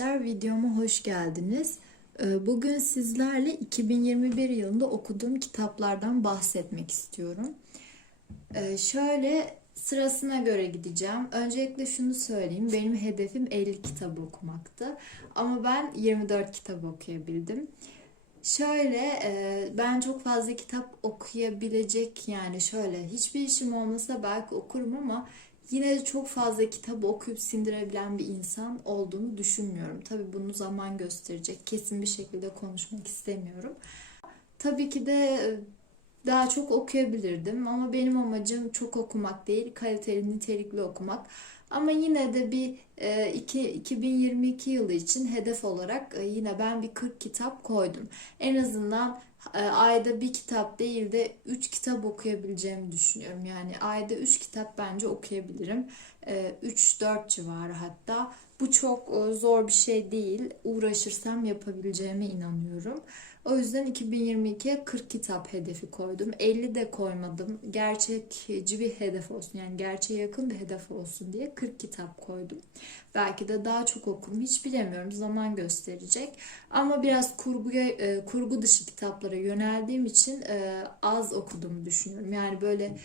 arkadaşlar, videoma hoş geldiniz. Ee, Bugün sizlerle 2021 yılında okuduğum kitaplardan bahsetmek istiyorum. Ee, Şöyle sırasına göre gideceğim. Öncelikle şunu söyleyeyim, benim hedefim 50 kitap okumaktı. Ama ben 24 kitap okuyabildim. Şöyle e, ben çok fazla kitap okuyabilecek yani şöyle hiçbir işim olmasa belki okurum ama yine de çok fazla kitap okuyup sindirebilen bir insan olduğunu düşünmüyorum. Tabii bunu zaman gösterecek. Kesin bir şekilde konuşmak istemiyorum. Tabii ki de e, daha çok okuyabilirdim ama benim amacım çok okumak değil, kaliteli, nitelikli okumak. Ama yine de bir e, iki- 2022 yılı için hedef olarak e, yine ben bir 40 kitap koydum. En azından ayda bir kitap değil de 3 kitap okuyabileceğimi düşünüyorum. Yani ayda 3 kitap bence okuyabilirim. E, 3-4 civarı hatta. Bu çok e, zor bir şey değil. Uğraşırsam yapabileceğime inanıyorum. O yüzden 2022'ye 40 kitap hedefi koydum. 50 de koymadım. Gerçekçi bir hedef olsun. Yani gerçeğe yakın bir hedef olsun diye 40 kitap koydum. Belki de daha çok okurum. Hiç bilemiyorum. Zaman gösterecek. Ama biraz kurguya, e, kurgu dışı kitaplara yöneldiğim için e, az okuduğumu düşünüyorum. Yani böyle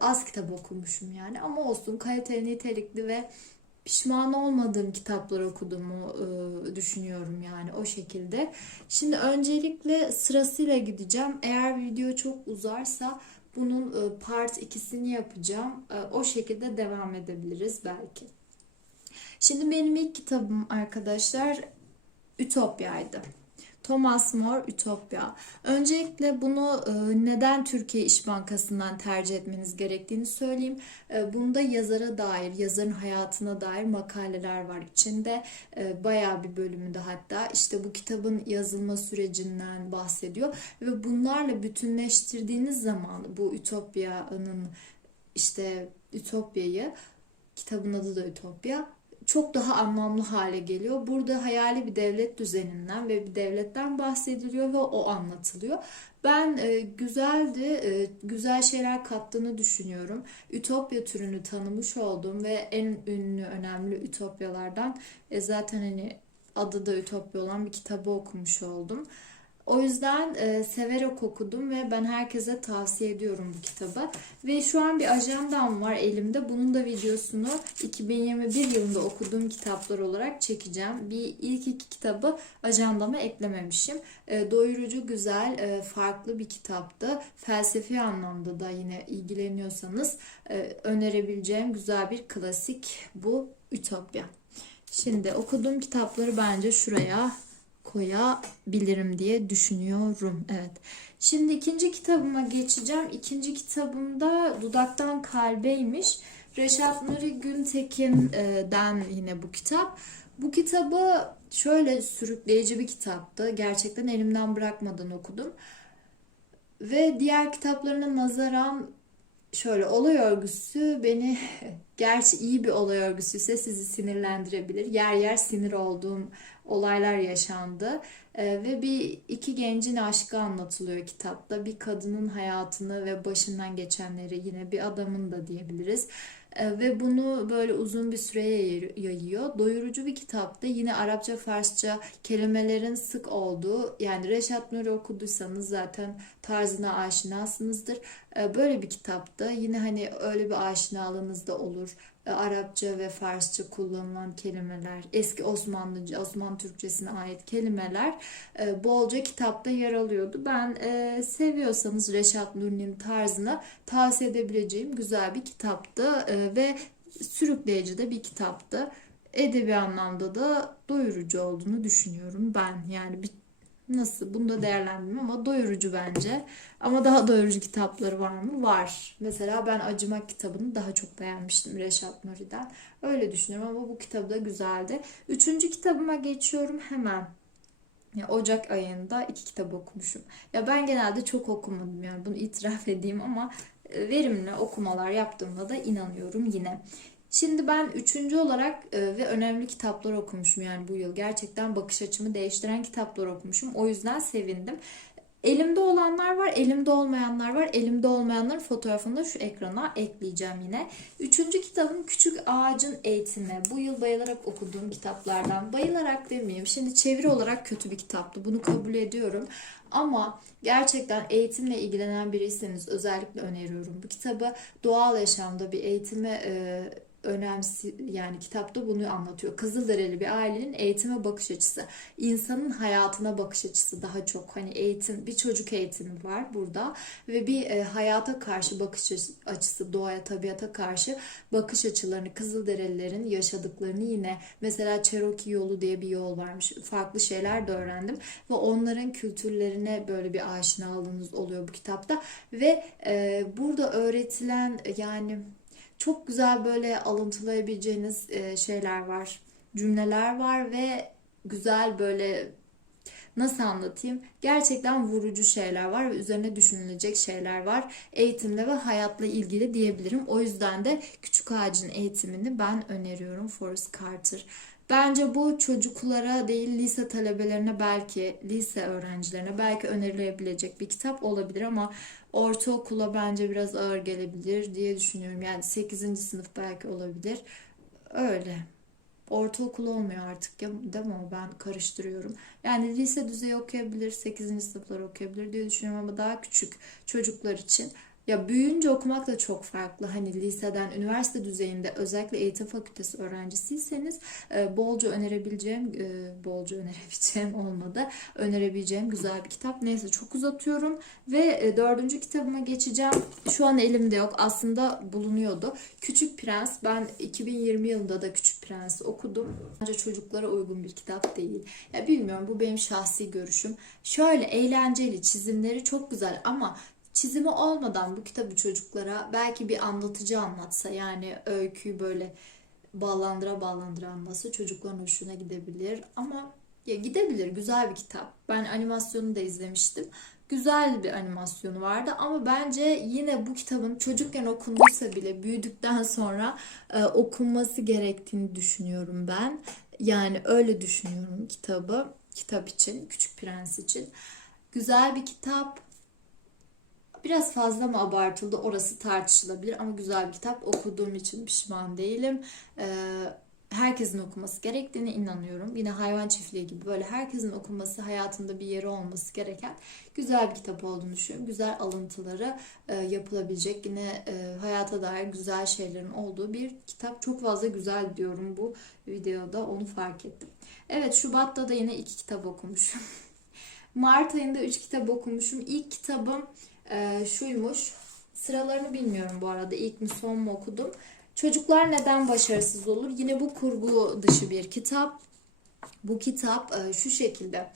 az kitap okumuşum yani. Ama olsun kaliteli, nitelikli ve pişman olmadığım kitaplar okuduğumu e, düşünüyorum yani o şekilde. Şimdi öncelikle sırasıyla gideceğim. Eğer video çok uzarsa bunun e, part ikisini yapacağım. E, o şekilde devam edebiliriz belki. Şimdi benim ilk kitabım arkadaşlar Ütopya'ydı. Thomas More Ütopya. Öncelikle bunu e, neden Türkiye İş Bankası'ndan tercih etmeniz gerektiğini söyleyeyim. E, Bunda yazara dair, yazarın hayatına dair makaleler var içinde. E, Bayağı bir bölümünde hatta işte bu kitabın yazılma sürecinden bahsediyor. Ve bunlarla bütünleştirdiğiniz zaman bu Ütopya'nın işte Ütopya'yı kitabın adı da Ütopya çok daha anlamlı hale geliyor. Burada hayali bir devlet düzeninden ve bir devletten bahsediliyor ve o anlatılıyor. Ben e, güzeldi, e, güzel şeyler kattığını düşünüyorum. Ütopya türünü tanımış oldum ve en ünlü, önemli ütopyalardan e, zaten hani adı da Ütopya olan bir kitabı okumuş oldum. O yüzden e, severek okudum ve ben herkese tavsiye ediyorum bu kitabı. Ve şu an bir ajandam var elimde. Bunun da videosunu 2021 yılında okuduğum kitaplar olarak çekeceğim. Bir ilk iki kitabı ajandama eklememişim. E, doyurucu, güzel, e, farklı bir kitaptı. Felsefi anlamda da yine ilgileniyorsanız e, önerebileceğim güzel bir klasik bu Ütopya. Şimdi okuduğum kitapları bence şuraya koyabilirim diye düşünüyorum. Evet. Şimdi ikinci kitabıma geçeceğim. İkinci kitabımda Dudaktan Kalbeymiş. Reşat Nuri Güntekin'den yine bu kitap. Bu kitabı şöyle sürükleyici bir kitaptı. Gerçekten elimden bırakmadan okudum. Ve diğer kitaplarına nazaran şöyle olay örgüsü beni gerçi iyi bir olay örgüsüyse sizi sinirlendirebilir. Yer yer sinir olduğum olaylar yaşandı. Ee, ve bir iki gencin aşkı anlatılıyor kitapta. Bir kadının hayatını ve başından geçenleri yine bir adamın da diyebiliriz. Ee, ve bunu böyle uzun bir süreye yayıyor. Doyurucu bir kitapta yine Arapça, Farsça kelimelerin sık olduğu yani Reşat Nuri okuduysanız zaten tarzına aşinasınızdır. Ee, Böyle bir kitapta yine hani öyle bir aşinalığınız da olur. Ee, Arapça ve Farsça kullanılan kelimeler, eski Osmanlıca, Osmanlı Türkçesine ait kelimeler e, bolca kitapta yer alıyordu. Ben e, seviyorsanız Reşat Nuri'nin tarzına tavsiye edebileceğim güzel bir kitaptı e, ve sürükleyici de bir kitaptı. Edebi anlamda da doyurucu olduğunu düşünüyorum ben. Yani bir Nasıl? Bunu da değerlendirmem ama doyurucu bence. Ama daha doyurucu kitapları var mı? Var. Mesela ben Acımak kitabını daha çok beğenmiştim Reşat Nuri'den. Öyle düşünüyorum ama bu kitabı da güzeldi. Üçüncü kitabıma geçiyorum hemen. Ya Ocak ayında iki kitap okumuşum. Ya ben genelde çok okumadım yani bunu itiraf edeyim ama e, verimli okumalar yaptığımda da inanıyorum yine. Şimdi ben üçüncü olarak e, ve önemli kitaplar okumuşum yani bu yıl. Gerçekten bakış açımı değiştiren kitaplar okumuşum. O yüzden sevindim. Elimde olanlar var, elimde olmayanlar var. Elimde olmayanların fotoğrafını da şu ekrana ekleyeceğim yine. Üçüncü kitabım Küçük Ağacın Eğitimi. Bu yıl bayılarak okuduğum kitaplardan. Bayılarak demeyeyim. Şimdi çeviri olarak kötü bir kitaptı. Bunu kabul ediyorum. Ama gerçekten eğitimle ilgilenen biriyseniz özellikle öneriyorum. Bu kitabı doğal yaşamda bir eğitime e, önemsi yani kitapta bunu anlatıyor. Kızılderili bir ailenin eğitime bakış açısı, insanın hayatına bakış açısı daha çok hani eğitim bir çocuk eğitimi var burada ve bir e, hayata karşı bakış açısı, doğaya, tabiata karşı bakış açılarını Kızılderililerin yaşadıklarını yine mesela Cherokee yolu diye bir yol varmış. Farklı şeyler de öğrendim ve onların kültürlerine böyle bir aşinalığınız oluyor bu kitapta ve e, burada öğretilen yani çok güzel böyle alıntılayabileceğiniz e, şeyler var. Cümleler var ve güzel böyle nasıl anlatayım? Gerçekten vurucu şeyler var ve üzerine düşünülecek şeyler var. Eğitimle ve hayatla ilgili diyebilirim. O yüzden de Küçük Ağacın eğitimini ben öneriyorum Forrest Carter. Bence bu çocuklara değil lise talebelerine belki lise öğrencilerine belki önerilebilecek bir kitap olabilir ama ortaokula bence biraz ağır gelebilir diye düşünüyorum. Yani 8. sınıf belki olabilir. Öyle. Ortaokul olmuyor artık ya değil mi? Ben karıştırıyorum. Yani lise düzeyi okuyabilir, 8. sınıflar okuyabilir diye düşünüyorum ama daha küçük çocuklar için ya büyüyünce okumak da çok farklı. Hani liseden, üniversite düzeyinde özellikle eğitim fakültesi öğrencisiyseniz e, bolca önerebileceğim, e, bolca önerebileceğim olmadı. Önerebileceğim güzel bir kitap. Neyse çok uzatıyorum ve e, dördüncü kitabıma geçeceğim. Şu an elimde yok. Aslında bulunuyordu. Küçük Prens. Ben 2020 yılında da Küçük Prens okudum. Bence çocuklara uygun bir kitap değil. Ya bilmiyorum bu benim şahsi görüşüm. Şöyle eğlenceli, çizimleri çok güzel ama çizimi olmadan bu kitabı çocuklara belki bir anlatıcı anlatsa yani öyküyü böyle bağlandıra bağlandıra anlatsa çocukların hoşuna gidebilir ama ya gidebilir güzel bir kitap. Ben animasyonu da izlemiştim. Güzel bir animasyonu vardı ama bence yine bu kitabın çocukken okunduysa bile büyüdükten sonra e, okunması gerektiğini düşünüyorum ben. Yani öyle düşünüyorum kitabı. Kitap için, Küçük Prens için. Güzel bir kitap Biraz fazla mı abartıldı orası tartışılabilir ama güzel bir kitap okuduğum için pişman değilim. Ee, herkesin okuması gerektiğine inanıyorum. Yine hayvan çiftliği gibi böyle herkesin okuması hayatında bir yeri olması gereken güzel bir kitap olduğunu düşünüyorum. Güzel alıntıları e, yapılabilecek yine e, hayata dair güzel şeylerin olduğu bir kitap. Çok fazla güzel diyorum bu videoda onu fark ettim. Evet Şubat'ta da yine iki kitap okumuşum. Mart ayında üç kitap okumuşum. İlk kitabım e, şuymuş. Sıralarını bilmiyorum bu arada. İlk mi son mu okudum. Çocuklar neden başarısız olur? Yine bu kurgu dışı bir kitap. Bu kitap e, şu şekilde.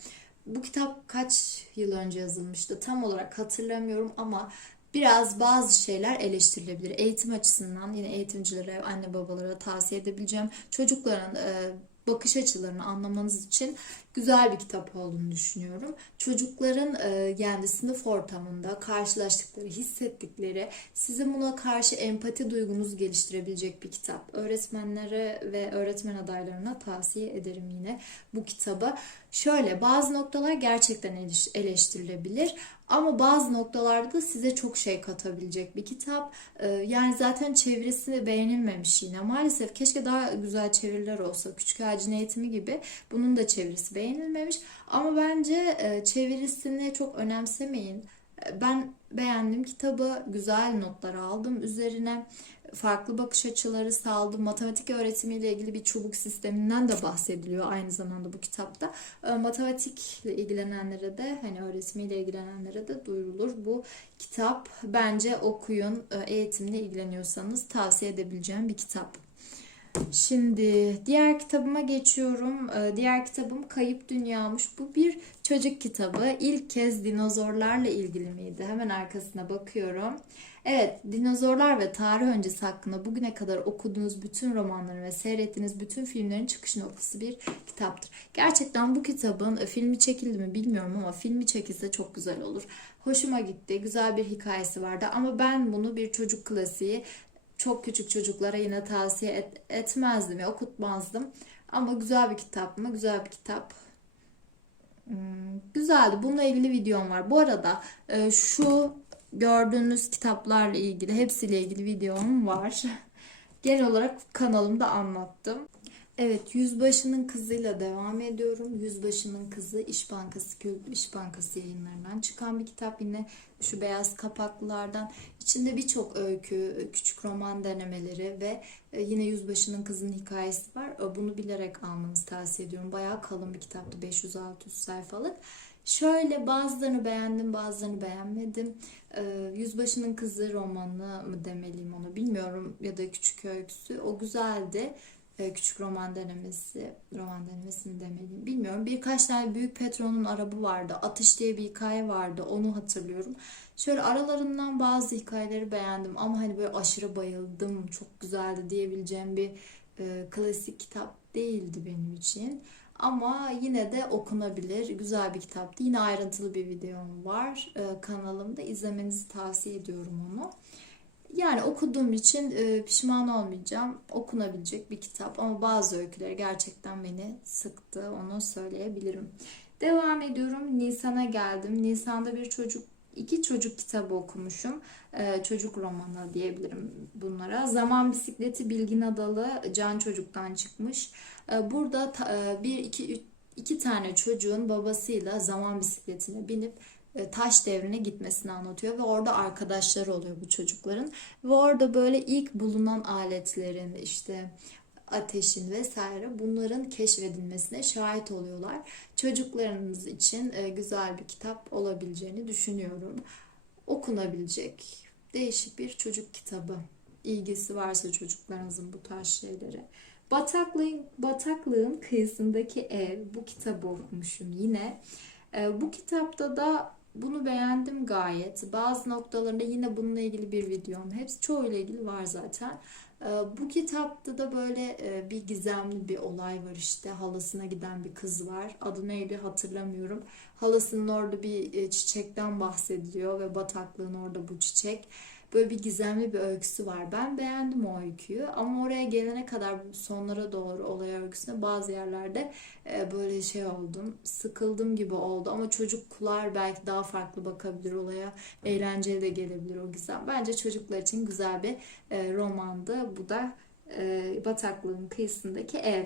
Bu kitap kaç yıl önce yazılmıştı? Tam olarak hatırlamıyorum ama biraz bazı şeyler eleştirilebilir. Eğitim açısından yine eğitimcilere, anne babalara tavsiye edebileceğim. Çocukların e, bakış açılarını anlamanız için güzel bir kitap olduğunu düşünüyorum. Çocukların e, yani sınıf ortamında karşılaştıkları, hissettikleri, sizin buna karşı empati duygunuz geliştirebilecek bir kitap. Öğretmenlere ve öğretmen adaylarına tavsiye ederim yine bu kitabı. Şöyle bazı noktalar gerçekten eleştirilebilir ama bazı noktalarda da size çok şey katabilecek bir kitap. Ee, yani zaten çevirisi beğenilmemiş yine. Maalesef keşke daha güzel çeviriler olsa. Küçük Ağacın Eğitimi gibi bunun da çevirisi beğenilmemiş. Ama bence e, çevirisini çok önemsemeyin. Ben beğendim kitabı. Güzel notlar aldım üzerine farklı bakış açıları sağladı. Matematik öğretimiyle ilgili bir çubuk sisteminden de bahsediliyor aynı zamanda bu kitapta. Ee, matematikle ilgilenenlere de hani öğretimiyle ilgilenenlere de duyurulur. Bu kitap bence okuyun. Ee, eğitimle ilgileniyorsanız tavsiye edebileceğim bir kitap. Şimdi diğer kitabıma geçiyorum. Ee, diğer kitabım Kayıp Dünya'mış. Bu bir çocuk kitabı. İlk kez dinozorlarla ilgili miydi? Hemen arkasına bakıyorum. Evet, dinozorlar ve tarih öncesi hakkında bugüne kadar okuduğunuz bütün romanların ve seyrettiğiniz bütün filmlerin çıkış noktası bir kitaptır. Gerçekten bu kitabın e, filmi çekildi mi bilmiyorum ama filmi çekilse çok güzel olur. Hoşuma gitti. Güzel bir hikayesi vardı ama ben bunu bir çocuk klasiği çok küçük çocuklara yine tavsiye et, etmezdim ya okutmazdım. Ama güzel bir kitap mı? Güzel bir kitap. Hmm, güzeldi. Bununla ilgili videom var. Bu arada e, şu gördüğünüz kitaplarla ilgili hepsiyle ilgili videom var. Genel olarak kanalımda anlattım. Evet, Yüzbaşı'nın Kızı'yla devam ediyorum. Yüzbaşı'nın Kızı İş Bankası İş Bankası yayınlarından çıkan bir kitap yine şu beyaz kapaklılardan. İçinde birçok öykü, küçük roman denemeleri ve e, yine Yüzbaşı'nın Kızı'nın hikayesi var. E, Bunu bilerek almanızı tavsiye ediyorum. Bayağı kalın bir kitaptı, 500-600 sayfalık. Şöyle bazılarını beğendim, bazılarını beğenmedim. E, Yüzbaşı'nın Kızı romanı mı demeliyim onu bilmiyorum ya da küçük öyküsü. O güzeldi küçük roman denemesi, roman denemesini demeliyim. Bilmiyorum. Birkaç tane Büyük Petro'nun arabı vardı. Atış diye bir hikaye vardı. Onu hatırlıyorum. Şöyle aralarından bazı hikayeleri beğendim ama hani böyle aşırı bayıldım, çok güzeldi diyebileceğim bir e, klasik kitap değildi benim için. Ama yine de okunabilir. Güzel bir kitaptı. Yine ayrıntılı bir videom var e, kanalımda. İzlemenizi tavsiye ediyorum onu. Yani okuduğum için e, pişman olmayacağım. Okunabilecek bir kitap ama bazı öyküleri gerçekten beni sıktı. Onu söyleyebilirim. Devam ediyorum. Nisan'a geldim. Nisan'da bir çocuk iki çocuk kitabı okumuşum. E, çocuk romanı diyebilirim bunlara. Zaman Bisikleti Bilgin Adalı Can Çocuk'tan çıkmış. E, burada ta, e, bir iki iki tane çocuğun babasıyla zaman bisikletine binip taş devrine gitmesini anlatıyor ve orada arkadaşları oluyor bu çocukların ve orada böyle ilk bulunan aletlerin işte ateşin vesaire bunların keşfedilmesine şahit oluyorlar. Çocuklarınız için e, güzel bir kitap olabileceğini düşünüyorum. Okunabilecek değişik bir çocuk kitabı. İlgisi varsa çocuklarınızın bu tarz şeylere. Bataklığın, Bataklığın kıyısındaki ev bu kitabı okumuşum yine. E, bu kitapta da bunu beğendim gayet. Bazı noktalarında yine bununla ilgili bir videom. Hepsi çoğuyla ilgili var zaten. Ee, bu kitapta da böyle e, bir gizemli bir olay var işte. Halasına giden bir kız var. Adı neydi hatırlamıyorum. Halasının orada bir e, çiçekten bahsediliyor ve bataklığın orada bu çiçek. Böyle bir gizemli bir öyküsü var. Ben beğendim o öyküyü ama oraya gelene kadar sonlara doğru olay örgüsüne bazı yerlerde e, böyle şey oldum. Sıkıldım gibi oldu ama çocuklar belki daha farklı bakabilir olaya. Eğlenceli de gelebilir o gizem. Bence çocuklar için güzel bir e, romandı. Bu da e, bataklığın kıyısındaki ev.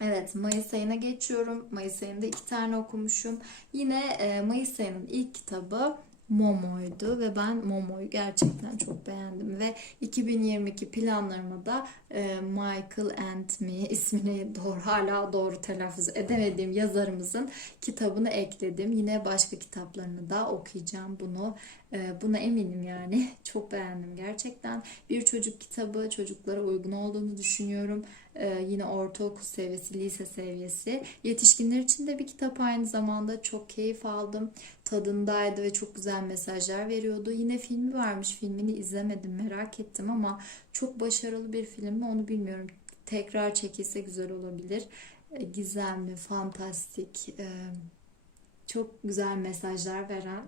Evet Mayıs ayına geçiyorum. Mayıs ayında iki tane okumuşum. Yine Mayıs ayının ilk kitabı Momo'ydu ve ben Momo'yu gerçekten çok beğendim ve 2022 planlarıma da e, Michael and Me ismini doğru hala doğru telaffuz edemediğim yazarımızın kitabını ekledim. Yine başka kitaplarını da okuyacağım bunu. E, buna eminim yani. Çok beğendim gerçekten. Bir çocuk kitabı çocuklara uygun olduğunu düşünüyorum. Ee, yine ortaokul seviyesi, lise seviyesi. Yetişkinler için de bir kitap aynı zamanda çok keyif aldım. Tadındaydı ve çok güzel mesajlar veriyordu. Yine filmi varmış. Filmini izlemedim, merak ettim ama çok başarılı bir film mi onu bilmiyorum. Tekrar çekilse güzel olabilir. Ee, gizemli, fantastik, e, çok güzel mesajlar veren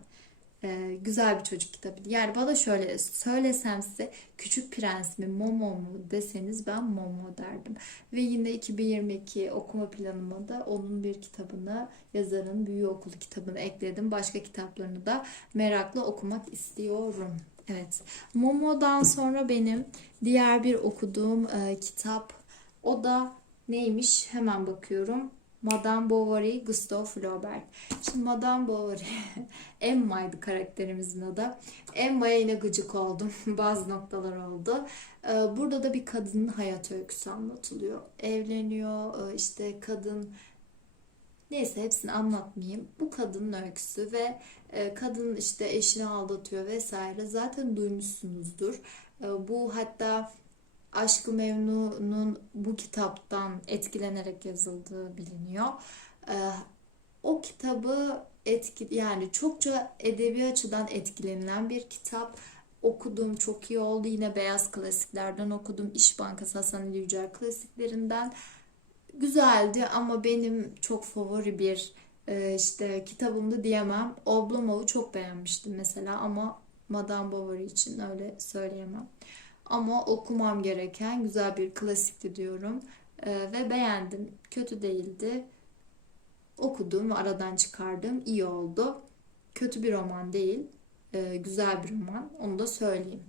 e, güzel bir çocuk kitabı. Yani bana şöyle söylesem size Küçük Prens mi Momo mu deseniz ben Momo derdim. Ve yine 2022 okuma planıma da onun bir kitabını yazarın Büyü Okulu kitabını ekledim. Başka kitaplarını da merakla okumak istiyorum. Evet. Momo'dan sonra benim diğer bir okuduğum e, kitap o da neymiş? Hemen bakıyorum. Madame Bovary, Gustave Flaubert. Şimdi Madame Bovary, Emma'ydı karakterimizin adı. Emma'ya yine gıcık oldum. Bazı noktalar oldu. Ee, burada da bir kadının hayat öyküsü anlatılıyor. Evleniyor, e, işte kadın Neyse hepsini anlatmayayım. Bu kadının öyküsü ve e, kadın işte eşini aldatıyor vesaire. Zaten duymuşsunuzdur. E, bu hatta Aşkı bu kitaptan etkilenerek yazıldığı biliniyor. Ee, o kitabı etki yani çokça edebi açıdan etkilenilen bir kitap. Okuduğum çok iyi oldu. Yine beyaz klasiklerden okudum. İş Bankası Hasan Ali Yücel klasiklerinden. Güzeldi ama benim çok favori bir e, işte kitabımdı diyemem. Oblomov'u çok beğenmiştim mesela ama Madame Bovary için öyle söyleyemem. Ama okumam gereken güzel bir klasikti diyorum. Ee, ve beğendim. Kötü değildi. okudum ve aradan çıkardım. İyi oldu. Kötü bir roman değil. Ee, güzel bir roman. Onu da söyleyeyim.